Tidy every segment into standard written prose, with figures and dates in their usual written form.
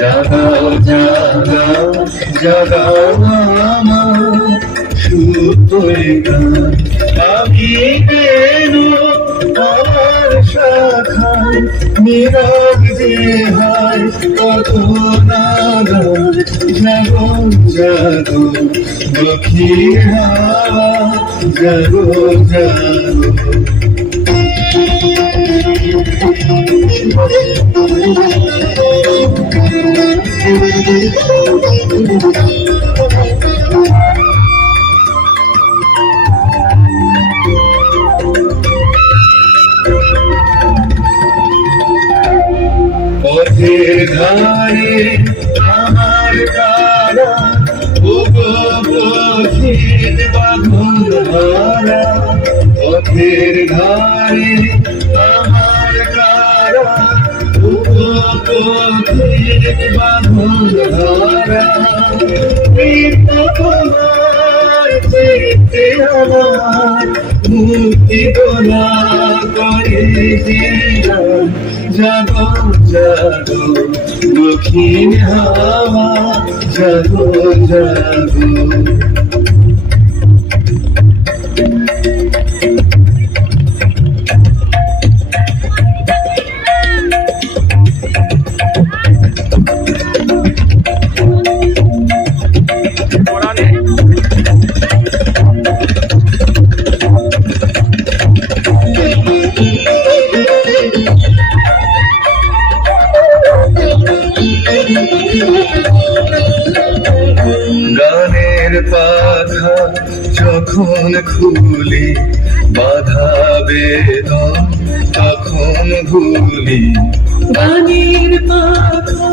জাগাও জাগাও জাগাও আমার সুতোয় গান। আমি কেন আমার শাখায় নীরব যে হায় কত নাগান। জাগো জাগো দক্ষিণ হাওয়া, জাগো জাগো। পথের ধারে আমার তারা, ওগো পথিক বাঁধন হারা। পথের ধারে আমার তারা, ওগো পথিক বাঁধন হারা। তোমার চেতে আমার মুক্তি দোলা করে দিলাম। জাগো জাগো দক্ষিণ হাওয়া, জাগো জাগো। গানের পাখা যখন খুলি, বাধা বেদন তখন ভুলি। গানের পাখা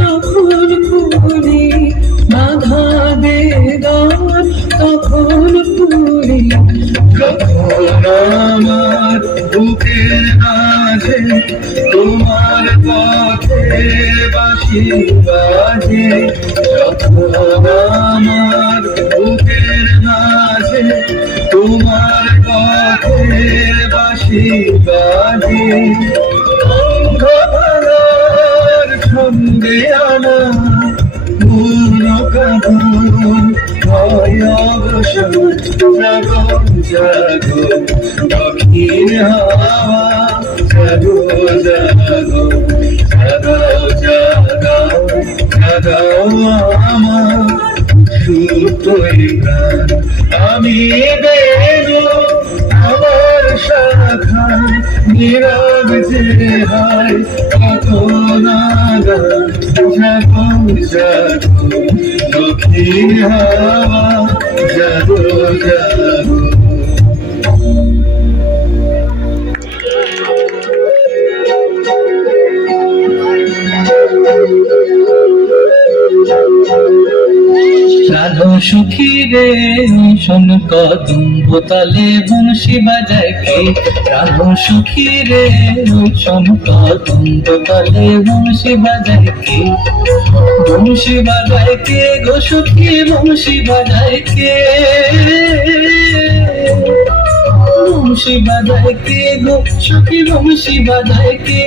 যখন খুলি, বাধা বেদন তখন ভুলি। যখন আমার বুকের মাঝে তোমার পথে বাঁশি বাজে। যখন আমার বুকের মাঝে তোমার পথে বাঁশি বাজে। অন্ধকার ছন্দে আমার মন কাঁদন হয় অবসর। জাগো জাগো দক্ষিণ হাওয়া, জাগো জাগো জাগাও জাগাও জাগাও আমার সুতোয় গান। আমি বেরো আমার শাখা নীরব যে হায় কত নাগান। জাগো জাগো দক্ষিণ হাওয়া, জাগো জাগো। রাধো সুখী রে শোন কদম্ব তলে বংশী বাজায় কে। রাধো সুখী রে শোন কদম্ব তলে বংশী বাজায় কে। বংশী বাজায় কে গো সুখী, বংশী বাজায় কে। বংশী বাজায় কে গো সুখী, বংশী বাজায় কে।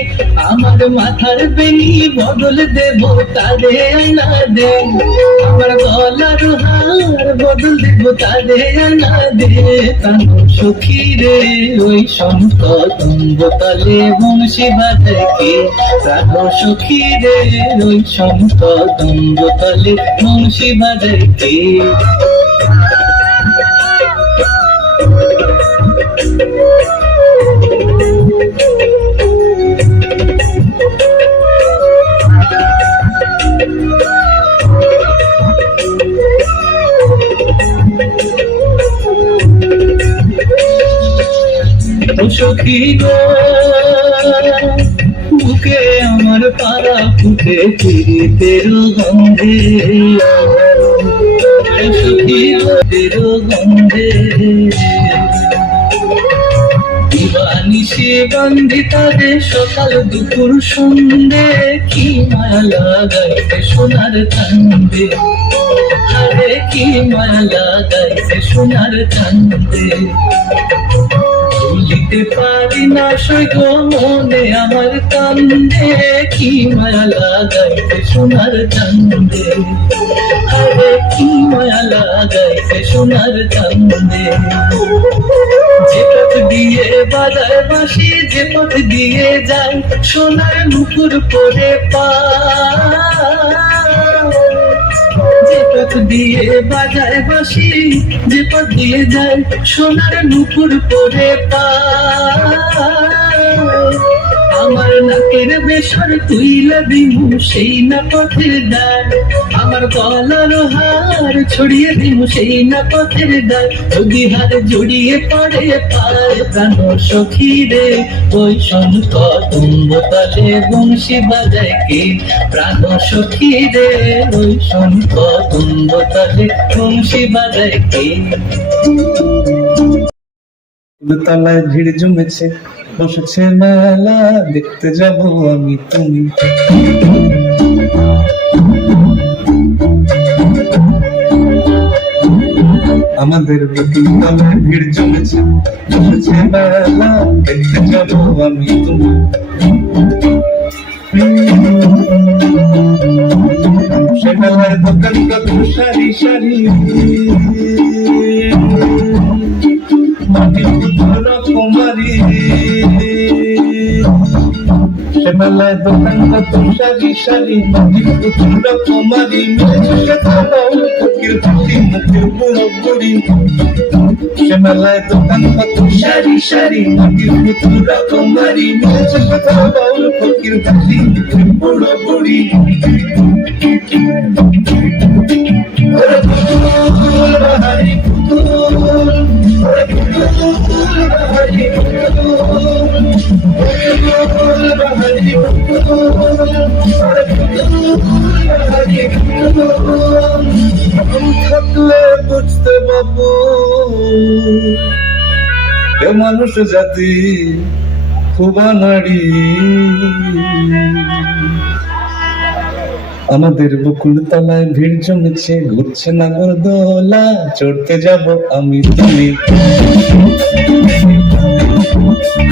আমার মাথার বেনি বদল দেব তারে আনা দে। আমার গলার হার বদল দেব তারে আনা দে। কানো সুখী রে ওই শঙ্কদম্ব তলে বংশী বাজায় কে। কানো সুখী রে ওই শঙ্কদম্ব তলে বংশী বাজায় কে। সখী গো বুকে আমার পারা ফুটে ফিরিতের গন্ধে। সখী গো তের গন্ধে দিবানিশি বন্দিতা রে সকাল দুপুর সন্ধে। কি মায়া লাগাইতে সোনার কান্দে, আরে কি মায়া লাগাইতে সোনার কান্দে। দিতে পারি না সৈগ মনে আমার কান্দে, কি মায়া লাগাইছে সোনার চান্দে, আরে কি মায়া লাগাইছে সোনার চান্দে। যে পথ দিয়ে বাজায় বাঁশি, যে পথ দিয়ে যায় সোনার মুকুর পরে যে পথ দিয়ে বাজায় বাঁশি, যে পথ দিয়ে যায় সোনার মুকুর পরে আমার নাকের বেসর তুইলা দিমু সেই না পথের দ্বার, আমার গলার হার ছড়িয়ে দিমু সেই না পথের দ্বার। যদি হার জড়িয়ে পড়ে পায় প্রাণ সখী রে, ওই শঙ্খ তুম্বতালে বংশী বাজায় কে, প্রাণ সখী রে ওই শঙ্খ তুম্বতালে বংশী বাজায় কে। তলায় ভিড় জমেছে, বসেছে মেলা, দেখতে যাব আমি তুমি। আমাদের বুকের তলায় ভিড় জমেছে, বসেছে মেলা, দেখতে যাব আমি তুমি। সে মেলায় দোকান কত সারি সারি, মাটির পুতুল কুমারী। সে মেলায় দোকান কত সারি সারি, মাটির পুতুল কুমারী। মিলেছে সে বাউল ফকির ফকির মুখের বুড়ো বুড়ি। সে মেলায় দোকান কত সারি সারি, মাটির পুতুল কুমারী। মিলেছে সে বাউল ফকির ফকির মুখের বুড়ো বুড়ি। ওরে পুতুল বাহারি পুতুল, ওরে পুতুল বাহারি পুতুল, পুতুল বাহারি পুতুল, ওরে পুতুল বাহারি পুতুল। মন থাকলে বুঝতে বাবু এ মানুষ জাতি খুব নারী। আমাদের বকুল তলায় ভিড় জমেছে, ঘুরছে নাগর দোলা, চড়তে যাব আমি তুমি।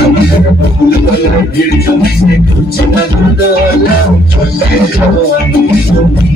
আমাদের বকুল তলায় ভিড় জমেছে, ঘুরছে নাগর দোলা, চড়তে যাব আমি তুমি।